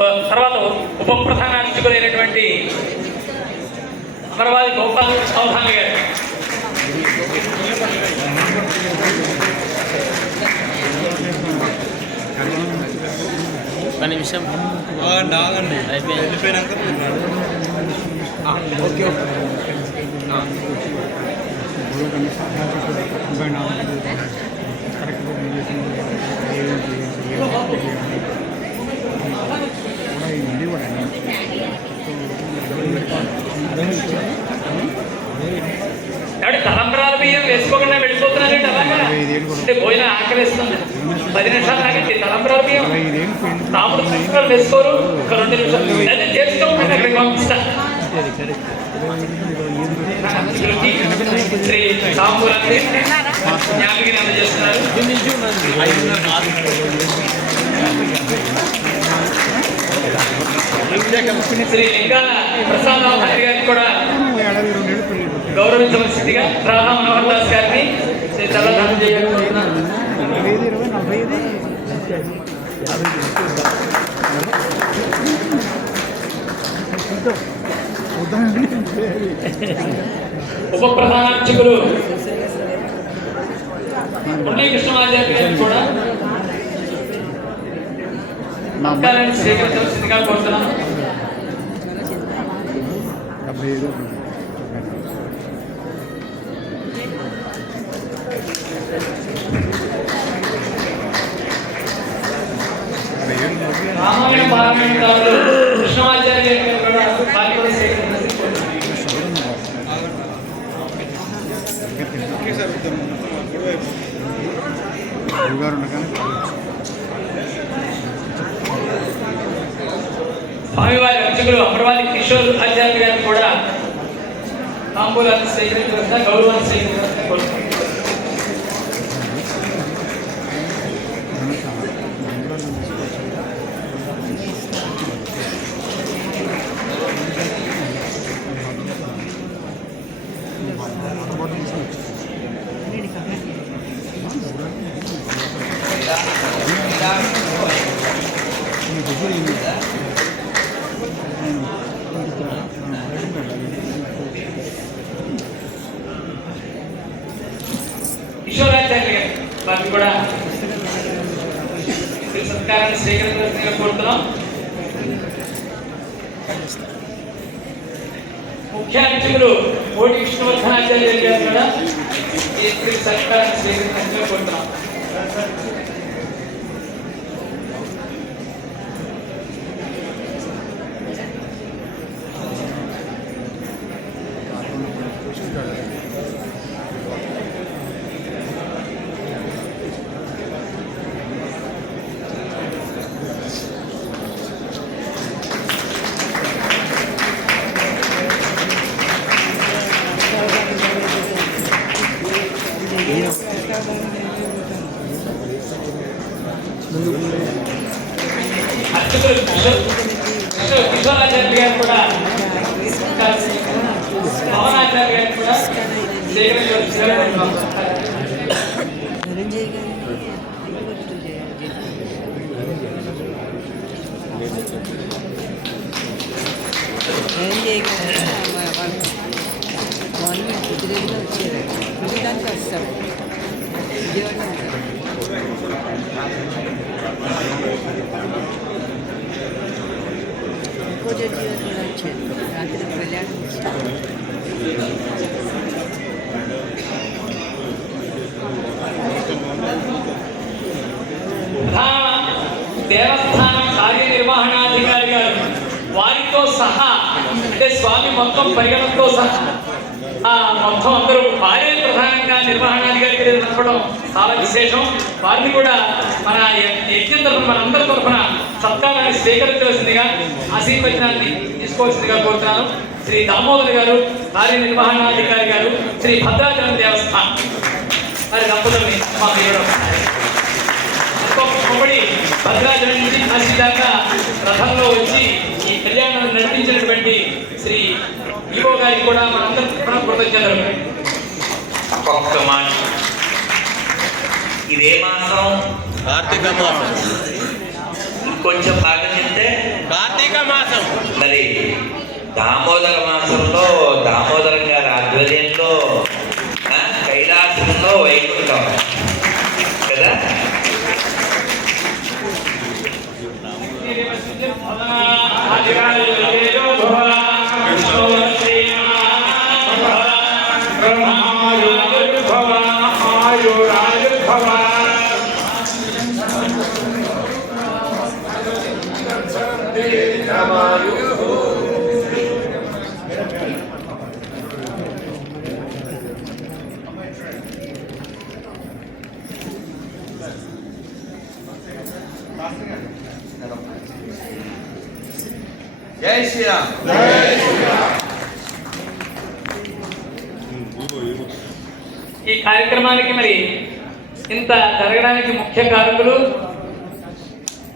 తర్వాత ఉప ప్రధాన అర్చకులైనటువంటి అమరవాది గోపాల్ చౌహాన్ గారు, ఒక నిమిషం అయిపోయినాక ఓకే కాబట్టి తలంబరాల బియ్యం వేసుకోకుండా వెళ్ళిపోతున్నారండి. అలాగా అంటే భోజనం ఆకలిస్తుంది, 10 నిమిషాలు ఆగండి. తలంబరాల బియ్యం తాముడు పుస్తకాలు వేసుకోరు, ఒక 2 నిమిషాలు అదే చేసుకోకుండా అక్కడికి పంపిస్తా. శ్రీ తాంబూలాన్ని జ్ఞాపికని అందజేస్తున్నారు. శ్రీ లింగాల ప్రసాద్ గారికి కూడా గౌరవించవలసిందిగా రాధా మనోహర్ దాస్ గారిని చల్లదానం చేయాలనుకుంటున్నాను. ఉప ప్రధానార్చకులు పుణ్యకృష్ణమాచార్య గారిని కూడా నమస్కారాన్ని స్వీకరించవలసిందిగా కోరుతున్నాను. రామాయణ పారాయణకారులు కృష్ణమాచార్య గారు కూడా పాల్గొని స్వామివారి అర్చకులు అమరవాది కిషోర్ ఆచార్య గారు కూడా తాంబూలాన్ని స్వీకరించవలసిన గౌరవాన్ని స్వీకరించవలసిన కోరుతున్నాను. కిషోరాచార్య గారు వారిని కూడా సత్కారాన్ని స్వీకరించవలసిందిగా కోరుతున్నాం. ముఖ్య అర్చకులు కోటి విష్ణువర్ధనాచార్య గారు కూడా ఈ సత్కారాన్ని స్వీకరించవలసిందిగా కోరుతున్నాం. అర్చకులు కిషోరాచార్య గారు కూడా పవనాచార్య గారు కూడా గవర్నమెంట్ గుజరాత్లో వచ్చారు, దానికి వస్తారు విజయవాడ. ఇంకో జడ్జి కూడా వచ్చారు, రాత్రి కళ్యాణం వచ్చారు. దేవస్థానం కార్యనిర్వహణాధికారి గారు వారితో సహా, అంటే స్వామి మొత్తం పరిగణనతో సహా మొత్తం అందరూ వారే ప్రధానంగా నిర్వహణాధికారికి నడపడం చాలా విశేషం. వారిని కూడా మన యజ్ఞం తరఫున మనందరి తరఫున సత్కారాన్ని స్వీకరించవలసిందిగా ఆశీర్వచనాన్ని తీసుకోవాల్సిందిగా కోరుతున్నాను. శ్రీ దామోదర్ గారు కార్యనిర్వహణాధికారి గారు, శ్రీ భద్రాచలం దేవస్థానం వారి దంపతుల్ని మా దేవుడు భద్రాచలం నుంచి కాశీ దాకా రథంలో వచ్చి ఈ కళ్యాణాన్ని నడిపించినటువంటి శ్రీ ఈవో గారికి కూడా మనందరం కృతజ్ఞతలు. ఒక్క మాట, ఇదే మాసం కార్తీక మాసం, ఇంకొంచెం బాగా చెప్తే మరి దామోదర మాసంలో దామోదరం గారి ఆధ్వర్యంలో కైలాసంలో వైకుంఠం కదా. జై శ్రీరామ్. ఈ కార్యక్రమానికి మరి ఇంత జరగడానికి ముఖ్య కారకులు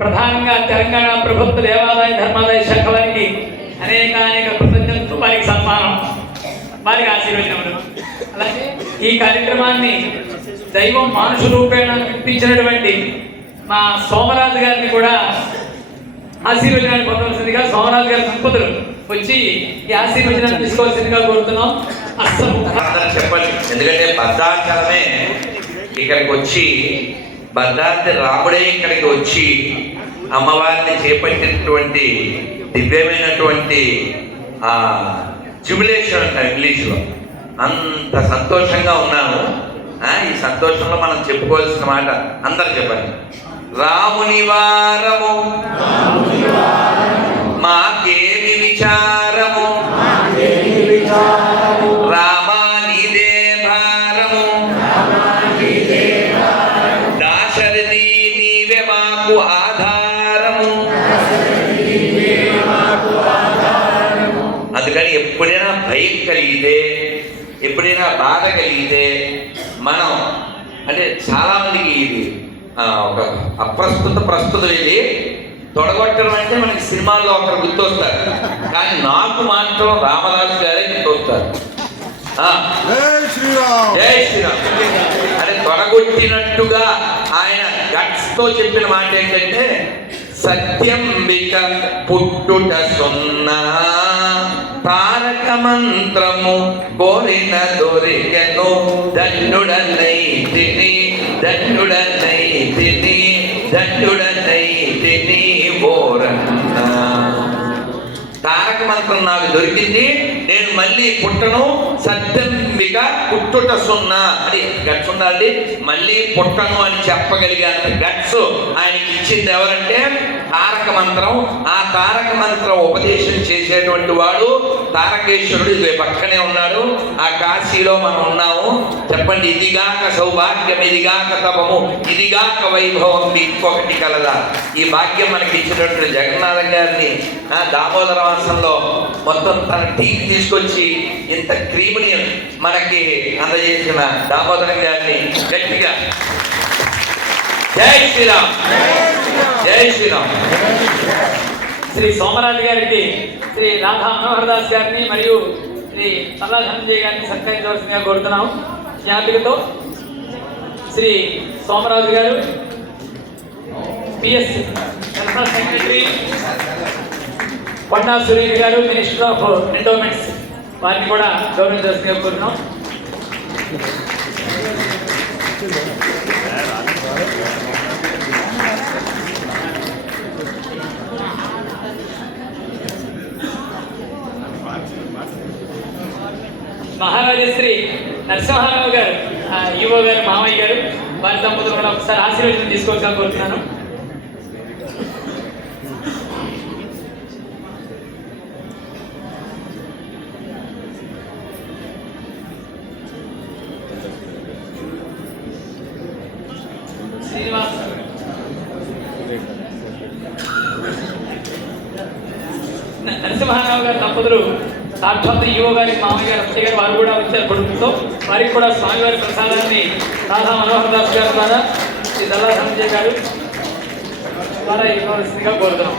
ప్రధానంగా తెలంగాణ ప్రభుత్వ దేవాదాయ ధర్మాదాయ శాఖ వారికి అనేక కృతజ్ఞతలు, వారికి సన్మానం, వారికి ఆశీర్వచనములు. అలాగే ఈ కార్యక్రమాన్ని దైవం మానుష రూపేణ వినిపించినటువంటి మా సోమరాజు గారిని కూడా ఆశీర్వచనాన్ని పొందవలసిందిగా సోమరాజు గారి దంపతులు వచ్చి ఈ ఆశీర్వచనాన్ని తీసుకోవాల్సిందిగా కోరుతున్నాం. అస్సలు చెప్పండి, ఎందుకంటే భద్రాచలమే ఇక్కడికి వచ్చి, భద్రాద్రి రాముడే ఇక్కడికి వచ్చి అమ్మవారిని చేపట్టినటువంటి దివ్యమైనటువంటి జుబిలేషన్ అంట ఇంగ్లీష్లో. అంత సంతోషంగా ఉన్నాను. ఈ సంతోషంలో మనం చెప్పుకోవాల్సిన మాట అందరు చెప్పండి. రాముని వారము మాకేమి విచారము, రామా నీదే భారము, దాశరథి నీవే మాకు ఆధారము. అందుకని ఎప్పుడైనా భయం కలిగితే, ఎప్పుడైనా బాధ కలిగితే మనం అంటే చాలా మందికి ఇది ఒక ప్రస్తుతం ఇది తొడగొట్టడం అంటే మనకి సినిమాల్లో ఒకరు గుర్తొస్తారు, కానీ నాకు మాత్రం రామదాసు గారే గుర్తొస్తారు. జై శ్రీరామ్ అంటే తొడగొట్టినట్టుగా ఆయన గట్స్ తో చెప్పిన మాట ఏంటంటే, సత్యంబిక పుట్టుట సున్నా, తారక మంత్రము కోరిన దొరికెను, దండుడనైతిని దండుడనైతిని దండుడనైతిని ఓరన్నా. తారక మంత్రం నాకు దొరికింది, నేను మళ్ళీ పుట్టను, సత్యంబిక పుట్టుట సున్నా అని గట్స్ ఉండాలి. మళ్ళీ పుట్టను అని చెప్పగలిగేంత గట్స్ ఆయనకి ఇచ్చింది ఎవరంటే తారక మంత్రం. ఆ తారక మంత్రం ఉపదేశం చేసేటువంటి వాడు తారకేశ్వరుడు. ఇది పక్కనే ఉన్నాడు. ఆ కాశీలో మనం ఉన్నాము. చెప్పండి, ఇదిగాక సౌభాగ్యం, ఇదిగాక తపము, ఇదిగాక వైభవం, ఇంకొకటి కలదా. ఈ భాగ్యం మనకి ఇచ్చినటువంటి జగన్నాథ గారిని దామోదర మాసంలో మొత్తం తన టీం తీసుకొచ్చి ఇంత క్రీముని మనకి అందజేసిన దామోదరం గారిని గట్టిగా జై శ్రీరామ్, జై శ్రీరామ్. శ్రీ సోమరాజు గారికి, శ్రీ రాధా మనోహర్ దాస్ గారిని మరియు శ్రీ చల్లా ధనంజయ్ గారిని సత్కరించవలసిందిగా కోరుతున్నాం. జ్ఞాపికతో శ్రీ సోమరాజు గారు పిఎస్ జనరల్ సెక్రటరీ, కొండా సురేష్ గారు మినిస్టర్ ఆఫ్ ఎండోమెంట్స్, వారిని కూడా గౌరవించవలసిందిగా కోరుతున్నాం. మహారాజశ్రీ నరసింహారావు గారు, ఈవో గారు, మామయ్య గారు, వారి దంపతులు కూడా ఒకసారి ఆశీర్వచనం తీసుకోవాలని కోరుతున్నాను. శ్రీనివాస్ నరసింహారావు గారి దంపతులు సాక్షాత్ ఈవో గారి, మామయ్య గారు, అత్తయ్య గారు, వారు కూడా వచ్చారు కుటుంబంతో. వారికి కూడా స్వామివారి ప్రసాదాన్ని రాధా మనోహర్ దాస్ గారు ద్వారా శ్రీ చల్లా ధనంజయ్ గారు ద్వారా ఇవ్వవలసిందిగా కోరుతున్నాం.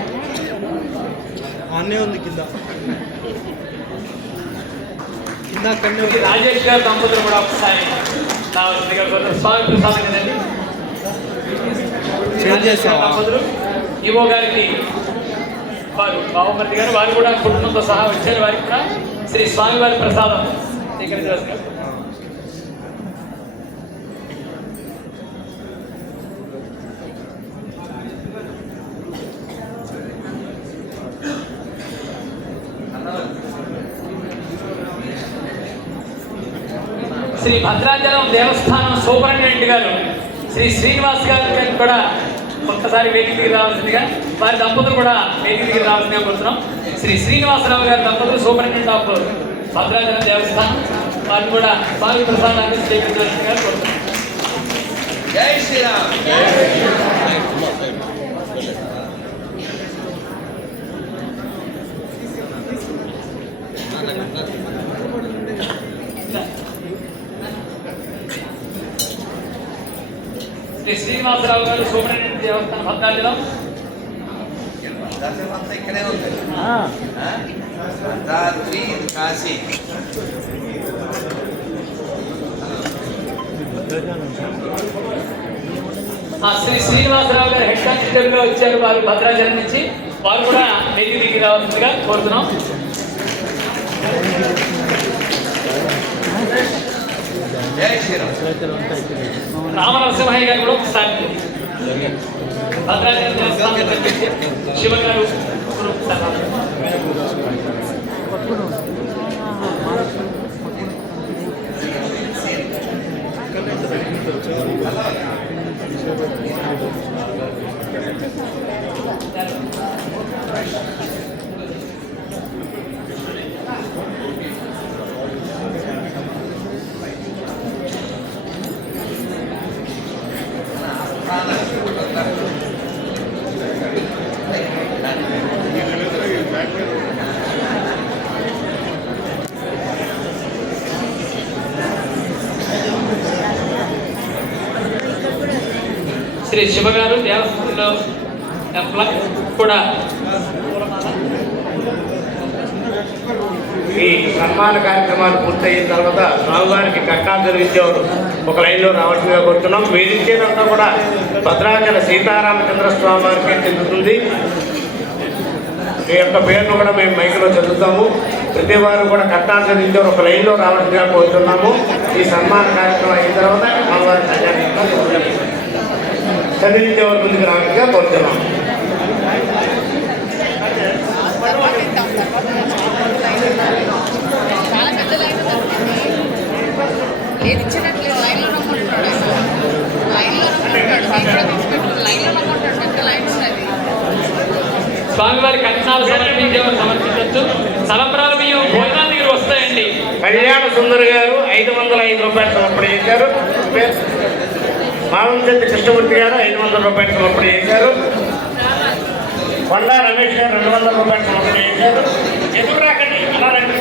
రాజేష్ గారు దంపతులు కూడా ఒకసారి రావాల్సిందిగా కోరుతున్నాం. స్వామి ప్రసాదం కదండి. దంపతులు ఈవో గారికి వారు బావమర్ది గారు వారు కూడా కుటుంబంతో సహా వచ్చారు. వారికి కూడా శ్రీ స్వామివారి ప్రసాదం స్వీకరించవలసిందిగా. శ్రీ భద్రాచలం దేవస్థానం సూపరింటెండెంట్ గారు శ్రీ శ్రీనివాస్ గారు కూడా ఒక్కసారి వేదిక దిగి రావాల్సిందిగా, వారి దంపతులు కూడా వేదిక దిగి రావాల్సిందిగా కోరుతున్నాం. శ్రీ శ్రీనివాసరావు గారి దంపతులు సూపరింటెండెంట్ ఆఫ్ భద్రాచలం దేవస్థానం, వారిని కూడా స్వామి ప్రసాదాన్ని స్వీకరించవలసిందిగా కోరుతున్నాం. జై శ్రీరామ్. శ్రీ శ్రీనివాసరావు గారు సూపరింటెండెంట్ దేవస్థానం భద్రాచలం. దర్శనం అంతా ఇక్కడే ఉంది. రాత్రి కాశీ. శ్రీ శ్రీనివాసరావు గారు హెడ్ కానిస్టేబుల్ గా వచ్చారు. వారు భద్రాచలం నుంచి, వారు కూడా వేదిక దిగి రావాల్సిందిగా కోరుతున్నాం. జై శ్రీరామ్. రామనరసింహయ్య గారు కూడా ఒకసారి భద్రాచలం దేవస్థానం తప్పించి శివ గారు శ్రీ శివ గారు దేవస్థానంలో కూడా ఈ సన్మాన కార్యక్రమాలు పూర్తయిన తర్వాత స్వామివారికి కట్నాలు జరిగించేవారు ఒక లైన్లో రావాల్సిందిగా కోరుతున్నాం. వేదించేదంతా కూడా భద్రాచల సీతారామచంద్ర స్వామి వారికి చెందుతుంది. మీ యొక్క పేరును కూడా మేము మైకులో చదువుతాము. ప్రతి వారు కూడా కట్నాలు జరిగించేవారు ఒక లైన్లో రావాల్సిందిగా కోరుతున్నాము. ఈ సన్మాన కార్యక్రమం అయిన తర్వాత స్వామివారి కళ్యాణంగా చదివించేవారు ముందుకు రావాల్సిందిగా కోరుతున్నాము. లేదు ఇచ్చినట్లేదు, లైన్లో నమ్ముకుంటాడు, లైన్లో నమ్ముకుంటాడు, లైన్ ఉన్నది. స్వామివారి కట్నాలు సమర్పించవచ్చు. తలంబ్రాలు బియ్యం భోజనాల దగ్గర వస్తాయండి. కళ్యాణ సుందర్ గారు 505 రూపాయలు సమర్పణ చేశారు. మావంశెట్టి కృష్ణమూర్తి గారు 500 రూపాయలు సమర్పణ చేశారు. కొండా రమేష్ గారు 200 రూపాయలు సమర్పణ చేశారు. ఎదురు రాకండి, అలా రండి.